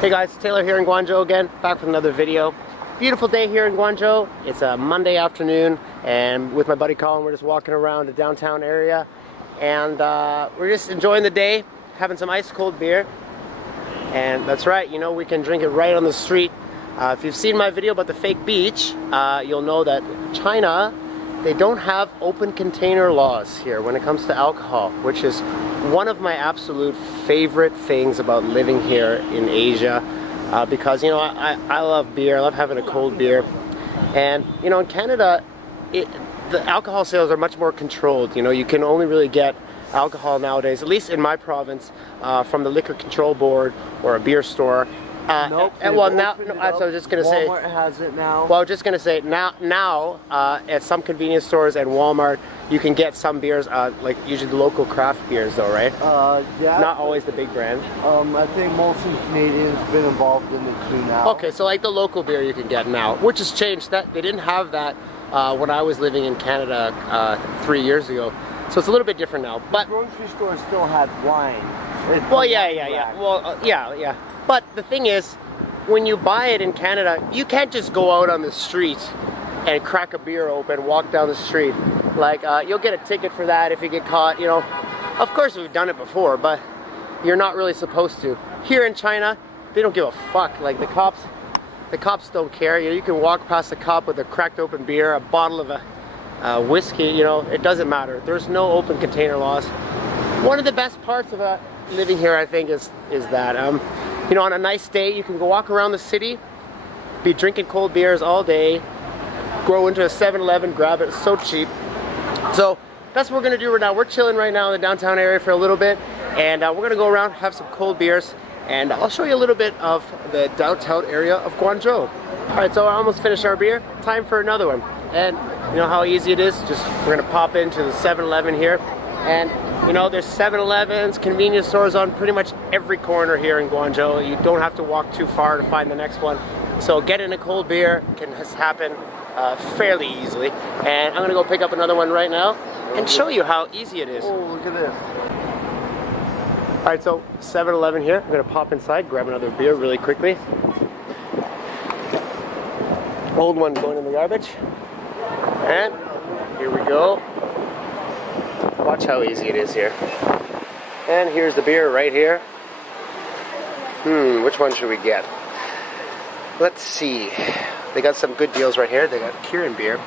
Hey guys, Taylor here in Guangzhou again, back with another video. Beautiful day here in Guangzhou. It's a Monday afternoon, and with my buddy Colin, we're just walking around the downtown area, and we're just enjoying the day, having some ice cold beer. And that's right, you know, we can drink it right on the street. If you've seen my video about the fake beach, you'll know that China, they don't have open container laws here when it comes to alcohol, which is one of my absolute favorite things about living here in Asia, because, you know, I love beer. I love having a cold beer. And, you know, in Canada, the alcohol sales are much more controlled. You know, you can only really get alcohol nowadays, at least in my province, from the Liquor Control Board or a beer store. Nope, well, now, I was just going to say, Walmart has it now. well, I was just going to say, now at some convenience stores and Walmart, you can get some beers, like usually the local craft beers though, right? Yeah. Not always the big brand. I think mostly Canadians have been involved in it too now. Okay, so like the local beer you can get now, which has changed. That they didn't have that when I was living in Canada 3 years ago. So it's a little bit different now. But grocery stores still had wine. Well, yeah. Well, yeah. But the thing is, when you buy it in Canada, you can't just go out on the street and crack a beer open, walk down the street. Like, you'll get a ticket for that if you get caught, you know. Of course, we've done it before, but you're not really supposed to. Here in China, they don't give a fuck. Like, the cops don't care. You can walk past a cop with a cracked open beer, a bottle of a whiskey, you know, it doesn't matter. There's no open container laws. One of the best parts of living here, I think, is that, you know, on a nice day, you can go walk around the city, be drinking cold beers all day, go into a 7-Eleven, grab it, it's so cheap. So that's what we're gonna do right now. We're chilling right now in the downtown area for a little bit, and we're gonna go around, have some cold beers, and I'll show you a little bit of the downtown area of Guangzhou. All right, so I almost finished our beer. Time for another one. And you know how easy it is? Just, we're gonna pop into the 7-Eleven here, and you know, there's 7-Elevens, convenience stores on pretty much every corner here in Guangzhou. You don't have to walk too far to find the next one. So getting a cold beer can happen fairly easily. And I'm gonna go pick up another one right now and show you how easy it is. Oh, look at this. All right, so 7-Eleven here. I'm gonna pop inside, grab another beer really quickly. Old one going in the garbage. And here we go. Watch how easy it is here. And here's the beer right here. Which one should we get? Let's see. They got some good deals right here. They got Kirin beer.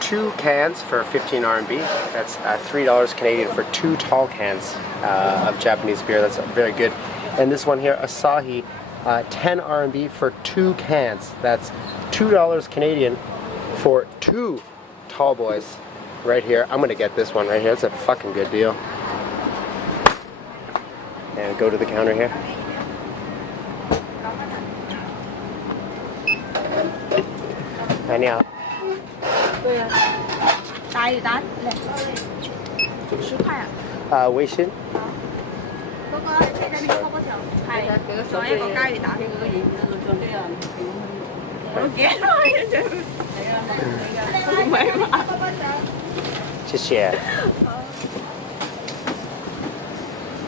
2 cans for 15 RMB. That's $3 Canadian for 2 tall cans of Japanese beer. That's very good. And this one here, Asahi, 10 RMB for 2 cans. That's $2 Canadian for 2 tall boys. Right here, I'm gonna get this one right here. It's a fucking good deal. And go to the counter here. Hi, ni hao. 对呀，打一打，10块啊。微信。嗰個車仔麵拖嗰條係，仲有一個加魚蛋。我幾多唔係嘛？謝謝.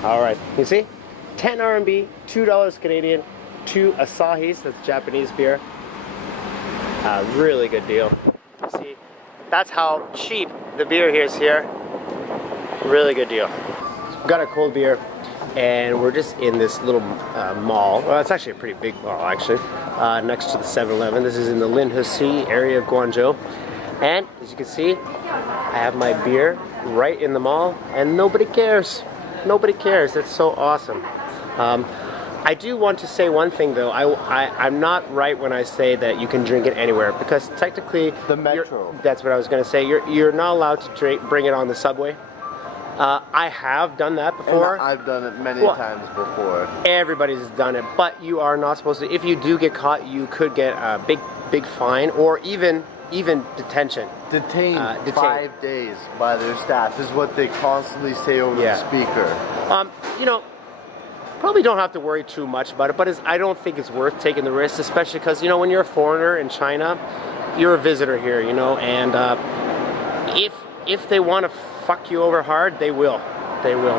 All right, you see, 10 RMB, $2 Canadian, 2 Asahis, that's Japanese beer. Really good deal. See, that's how cheap the beer is here. Really good deal. We've got a cold beer, and we're just in this little mall. Well, it's actually a pretty big mall, actually, next to the 7-Eleven. This is in the Linhesi area of Guangzhou. And as you can see, I have my beer right in the mall, and nobody cares. Nobody cares. It's so awesome. I do want to say one thing though. I'm not right when I say that you can drink it anywhere, because technically the metro. That's what I was going to say. You're not allowed to bring it on the subway. I have done that before. And I've done it many times before. Everybody's done it, but you are not supposed to. If you do get caught, you could get a big fine, or even detention. Detained 5 days by their staff is what they constantly say over the speaker. You know, probably don't have to worry too much about it, but I don't think it's worth taking the risk, especially because, you know, when you're a foreigner in China, you're a visitor here, you know, and if they want to fuck you over hard, they will.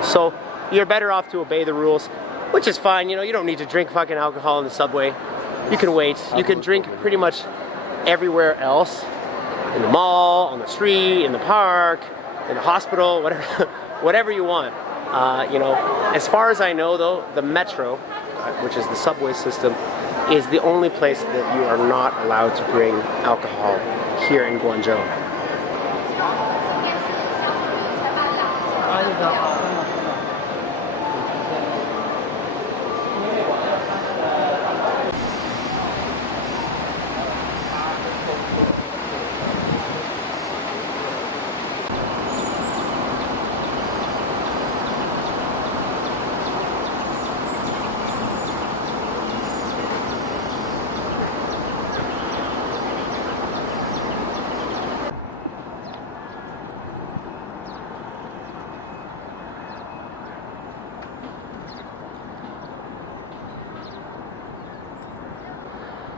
So you're better off to obey the rules. which is fine. You know, you don't need to drink fucking alcohol in the subway. You can wait. You can drink pretty much everywhere else, in the mall, on the street, in the park, in the hospital, whatever, whatever you want. You know, as far as I know, though, the metro, which is the subway system, is the only place that you are not allowed to bring alcohol here in Guangzhou.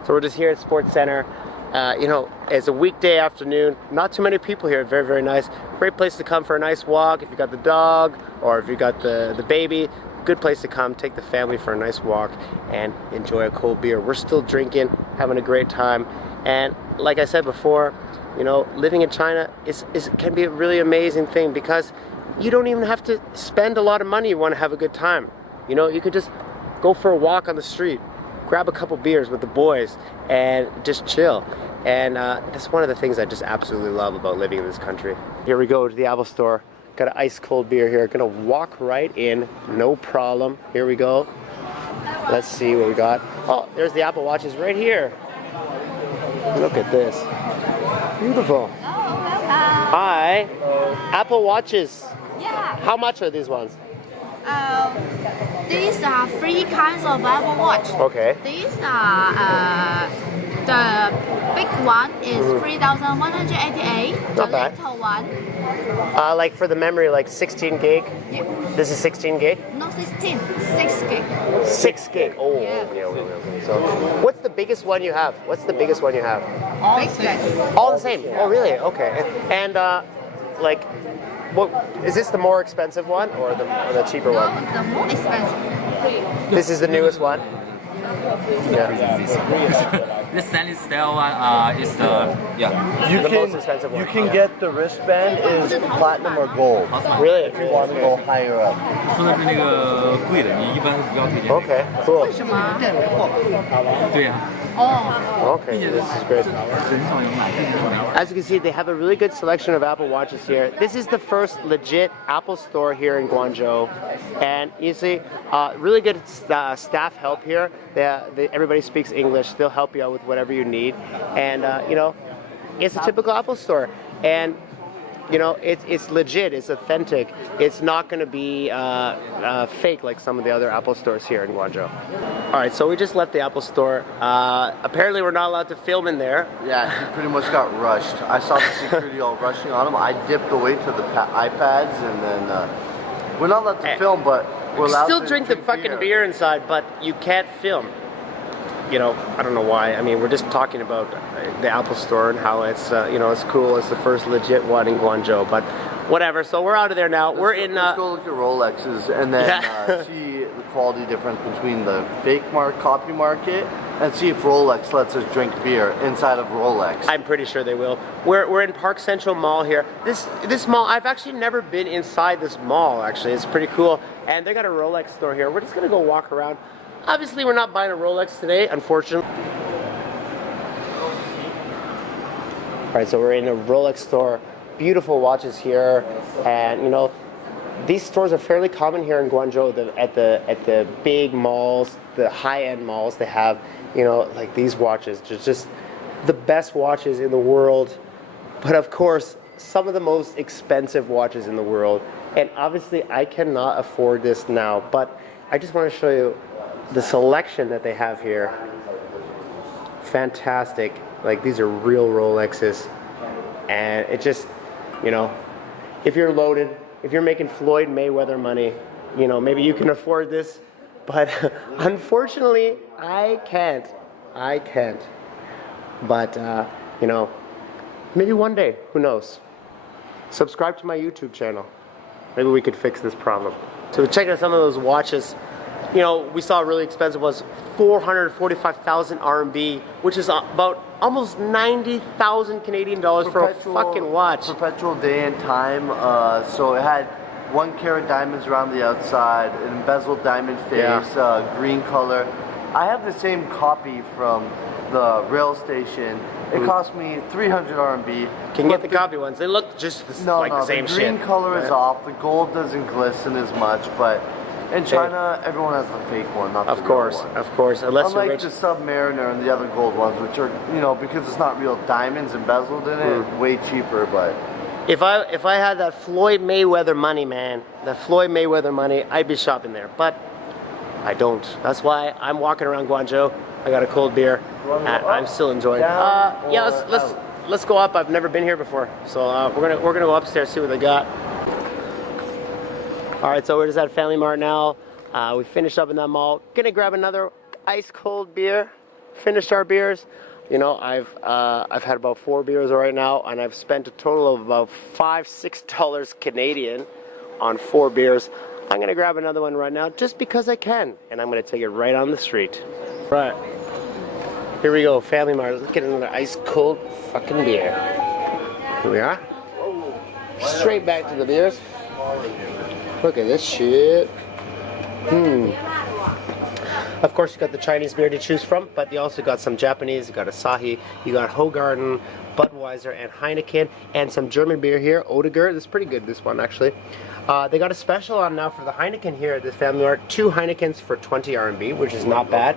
So we're just here at Sports Center. You know, it's a weekday afternoon. Not too many people here. Very, very nice. Great place to come for a nice walk if you got the dog or if you got the baby. Good place to come. Take the family for a nice walk and enjoy a cold beer. We're still drinking, having a great time. And like I said before, you know, living in China can be a really amazing thing because you don't even have to spend a lot of money. You want to have a good time. You know, you could just go for a walk on the street, grab a couple beers with the boys and just chill. And that's one of the things I just absolutely love about living in this country. Here we go to the Apple store. Got an ice cold beer here. Gonna walk right in, no problem. Here we go. Let's see what we got. Oh, there's the Apple Watches right here. Look at this. Beautiful. Hi. Apple Watches. Yeah. How much are these ones? These are 3 kinds of Apple Watch. Okay. These are the big one is 3,188. The Not bad. little one. Like for the memory, like 16 gig. Yep. This is 16 gig. No, 16. 6 gig. 6 gig. Oh, Yeah. okay. So, what's the biggest one you have? What's the biggest one you have? Big guys. All the same. Oh, really? Okay. And like, what is this? The more expensive one or the cheaper No, one? the more expensive. This is the newest one. Yeah. This stainless steel one is the You The can, most expensive one. you can get the wristband is platinum or gold. Really? If you want to go higher up. 说的是那个贵的，你一般是不要推荐。 Okay. Cool. 为什么？对呀，哦， Okay. This is great. 很少有买这种的。 As you can see, they have a really good selection of Apple Watches here. This is the first legit Apple store here in Guangzhou. And you see, really good staff help here. Everybody speaks English. They'll help you out with whatever you need. And, you know, it's a typical Apple store. And, you know, it's legit. It's authentic. It's not going to be fake like some of the other Apple stores here in Guangzhou. All right, so we just left the Apple store. Apparently, we're not allowed to film in there. Yeah, he pretty much got rushed. I saw the security all rushing on him. I dipped away to the iPads, and then we're not allowed to film, but we're allowed Still to drink the fucking beer inside, but you can't film. You know, I don't know why. I mean, we're just talking about the Apple Store and how it's, you know, it's cool. It's the first legit one in Guangzhou, but whatever. So we're out of there now. We're in. Let's go look at Rolexes and then see the quality difference between the fake copy market and see if Rolex lets us drink beer inside of Rolex. I'm pretty sure they will. We're in Park Central Mall here. This mall, I've actually never been inside this mall. Actually, it's pretty cool. And they got a Rolex store here. We're just gonna go walk around. Obviously, we're not buying a Rolex today, unfortunately. All right, so we're in a Rolex store. Beautiful watches here, and you know, these stores are fairly common here in Guangzhou. At the big malls, the high-end malls, they have, you know, like these watches. They're just the best watches in the world, but of course, some of the most expensive watches in the world. And obviously, I cannot afford this now, but I just want to show you the selection that they have here. Fantastic. Like, these are real Rolexes. And it just, you know, if you're loaded, if you're making Floyd Mayweather money, you know, maybe you can afford this. But unfortunately, I can't. But, you know, maybe one day, who knows? Subscribe to my YouTube channel. Maybe we could fix this problem. So check out some of those watches. you know, we saw really expensive was 445,000 RMB, which is about almost 90,000 Canadian dollars for a fucking watch. Perpetual day and time. So it had 1 carat diamonds around the outside, an embezzled diamond face, green color. I have the same copy from the rail station. It cost me 300 RMB. Can get the copy ones. They look just the same shit. The green color is off. The gold doesn't glisten as much, but in China, everyone has the fake one, not the real one. Of course. Unless you're Unlike rich. the Submariner and the other gold ones, which are, you know, because it's not real diamonds embezzled in it, way cheaper, but... If I had that Floyd Mayweather money, man, that Floyd Mayweather money, I'd be shopping there. But I don't. That's why I'm walking around Guangzhou. I got a cold beer. I'm still enjoying it. Yeah, let's go up. I've never been here before, so we're gonna go upstairs, see what they got. All right, so we're just at Family Mart now. We finished up in that mall. Gonna grab another ice cold beer. Finished our beers. You know, I've had about 4 beers right now, and I've spent a total of about $5-6 Canadian on 4 beers. I'm gonna grab another one right now just because I can, and I'm gonna take it right on the street. Right. Here we go, Family Mart. Let's get another ice cold fucking beer. Here we are. Straight back to the beers. Look at this shit. Of course, you got the Chinese beer to choose from, but you also got some Japanese. You got Asahi, you got Hoegaarden, Budweiser, and Heineken, and some German beer here, Oettinger. This is pretty good, this one actually. They got a special on now for the Heineken here at this Family Mart. 2 Heinekens for 20 RMB, which is not bad.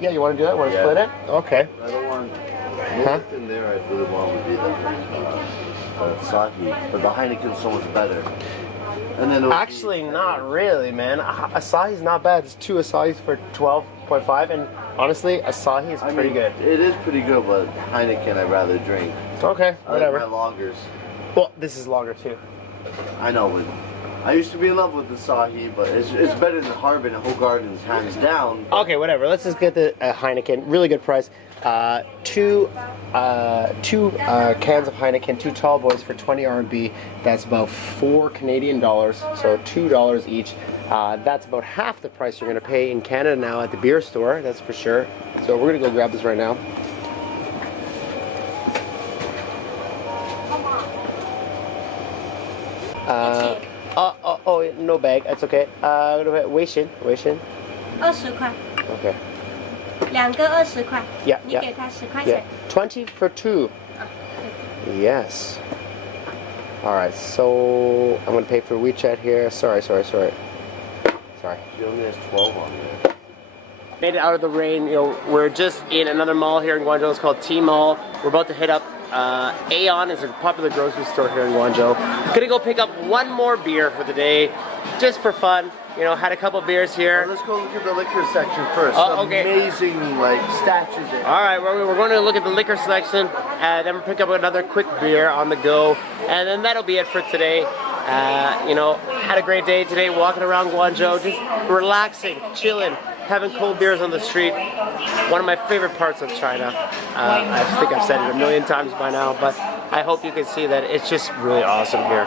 Yeah, you want to do that? Want to split it? Okay. I don't want. Most in there, I really want would be the Asahi, but the Heineken's so much better. And then actually, not really, man. Asahi's not bad. It's 2 Asahis for 12.5, and honestly, Asahi is pretty good. It is pretty good, but Heineken I'd rather drink. Okay, whatever. I like my lagers. Well, this is lager too. I know, but I used to be in love with Asahi, but it's better than Harbin and Hoegaarden's hands down. Okay, whatever. Let's just get the Heineken. Really good price. 2 cans of Heineken, 2 tall boys for 20 RMB. That's about 4 Canadian dollars, so $2 each. That's about half the price you're going to pay in Canada now at the beer store, that's for sure. So we're going to go grab this right now. Oh, no bag. That's okay. 微信. 20块。 Okay. 2个20块。 Yeah, 你给他10块 Yeah. 钱。 20 for 2. Yes. All right. So I'm gonna pay for WeChat here. Sorry. She only has 12 on there. Made it out of the rain. You know, we're just in another mall here in Guangzhou. It's called T Mall. We're about to hit up. Aeon is a popular grocery store here in Guangzhou. Gonna go pick up one more beer for the day, just for fun. You know, had a couple beers here. Well, let's go look at the liquor section first. Okay. Amazing, like, statues there. All right, we're going to look at the liquor section, and then we'll pick up another quick beer on the go, and then that'll be it for today. You know, had a great day today walking around Guangzhou, just relaxing, chilling, having cold beers on the street. One of my favorite parts of China. I think I've said it a million times by now, but I hope you can see that it's just really awesome here.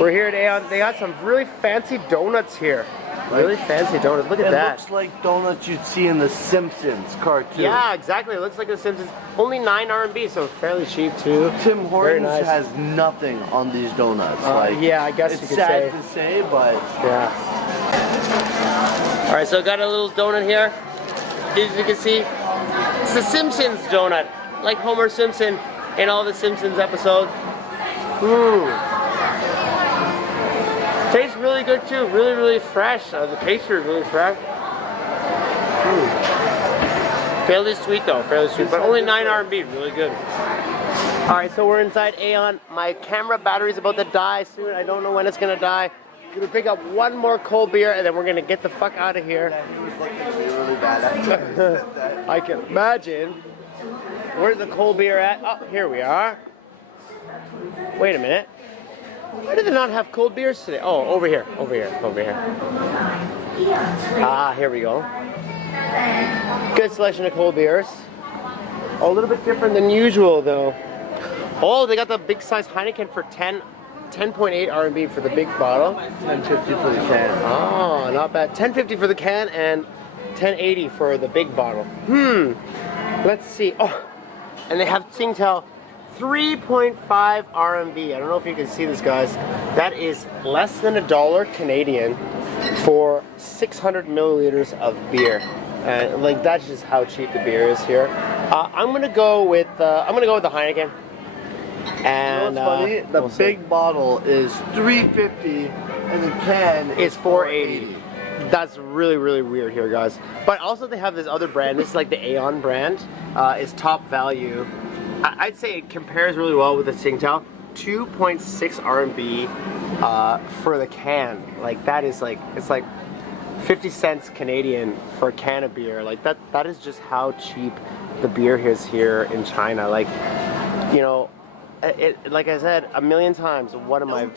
We're here at Aeon. They got some really fancy donuts here. Really fancy donuts. Look at that. It looks like donuts you'd see in the Simpsons cartoon. Yeah, exactly. It looks like The Simpsons. Only 9 RMB, so fairly cheap too. Tim Hortons nice. has nothing on these donuts. Yeah, I guess you could say. It's sad to say, but yeah. All right, so I got a little donut here. As you can see, it's the Simpsons donut, like Homer Simpson in all the Simpsons episodes. Tastes really good too. Really, really fresh. The pastry is really fresh. Fairly sweet though, fairly sweet, but only 9 RMB. Really good. All right, so we're inside Aeon. My camera battery's about to die soon. I don't know when it's gonna die. Gonna pick up one more cold beer and then we're gonna get the fuck out of here. really bad. I can imagine. Where's the cold beer at? Oh, here we are. Wait a minute. Why do they not have cold beers today? Oh, over here. Ah, here we go. Good selection of cold beers. Oh, a little bit different than usual though. Oh, they got the big size Heineken for 10 10.8 RMB for the big bottle. 10.50 for the can. Oh, not bad. 10.50 for the can and 10.80 for the big bottle. Let's see. Oh, and they have Tsingtao 3.5 RMB. I don't know if you can see this, guys. That is less than $1 Canadian for 600 milliliters of beer. And like that's just how cheap the beer is here. I'm gonna go with the Heineken. And you know what's funny? The big bottle is $3.50 and the can is $4.80. That's really, really weird here, guys. But also they have this other brand. This is like the Aeon brand. It's top value. I'd say it compares really well with the Tsingtao. 2.6 RMB for the can. Like that is like, it's like 50 cents Canadian for a can of beer. Like that is just how cheap the beer is here in China. Like, you know, like I said a million times, one of my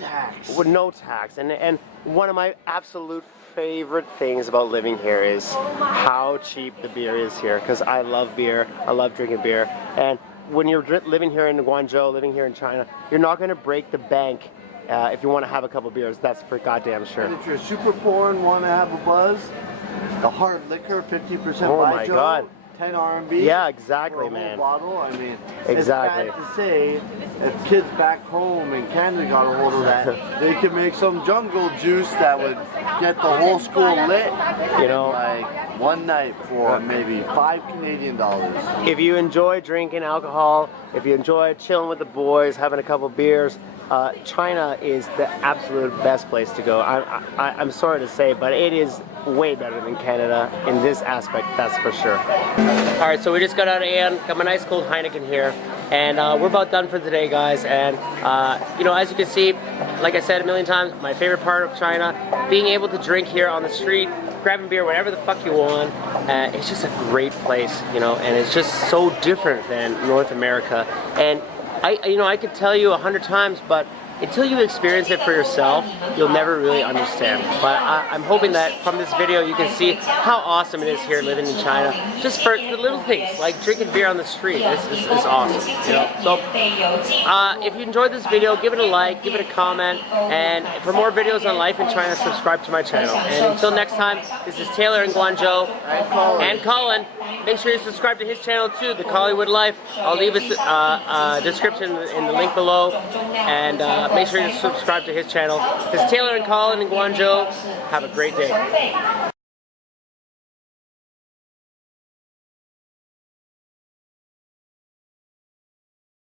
with no tax, and one of my absolute favorite things about living here is how cheap the beer is here. Because I love beer, I love drinking beer, and when you're living here in Guangzhou, living here in China, you're not going to break the bank if you want to have a couple beers. That's for goddamn sure. And if you're super poor and want to have a buzz, the hard liquor, 50% oh my god, 10 RMB. Yeah, exactly, for a man. Bottle. I mean, exactly. It's bad to say, if kids back home in Canada got a hold of that, they could make some jungle juice that would get the whole school lit. You know, like one night for maybe $5 Canadian. If you enjoy drinking alcohol, if you enjoy chilling with the boys, having a couple beers, China is the absolute best place to go. I'm sorry to say, but it is way better than Canada in this aspect, that's for sure. All right, so we just got out of Aeon, got my nice cold Heineken here, and we're about done for today, guys. And you know, as you can see, like I said a million times, my favorite part of China, being able to drink here on the street, grabbing beer, whatever the fuck you want. It's just a great place, you know, and it's just so different than North America. And I could tell you 100 times, but until you experience it for yourself, you'll never really understand. But I'm hoping that from this video you can see how awesome it is here living in China. Just for the little things, like drinking beer on the street. It's awesome, you know? So, if you enjoyed this video, give it a like, give it a comment, and for more videos on life in China, subscribe to my channel. And until next time, this is Taylor in Guangzhou, and Colin. Make sure you subscribe to his channel too, The Collywood Life. I'll leave a description in the link below, and make sure you subscribe to his channel. This is Taylor and Colin in Guangzhou. Have a great day.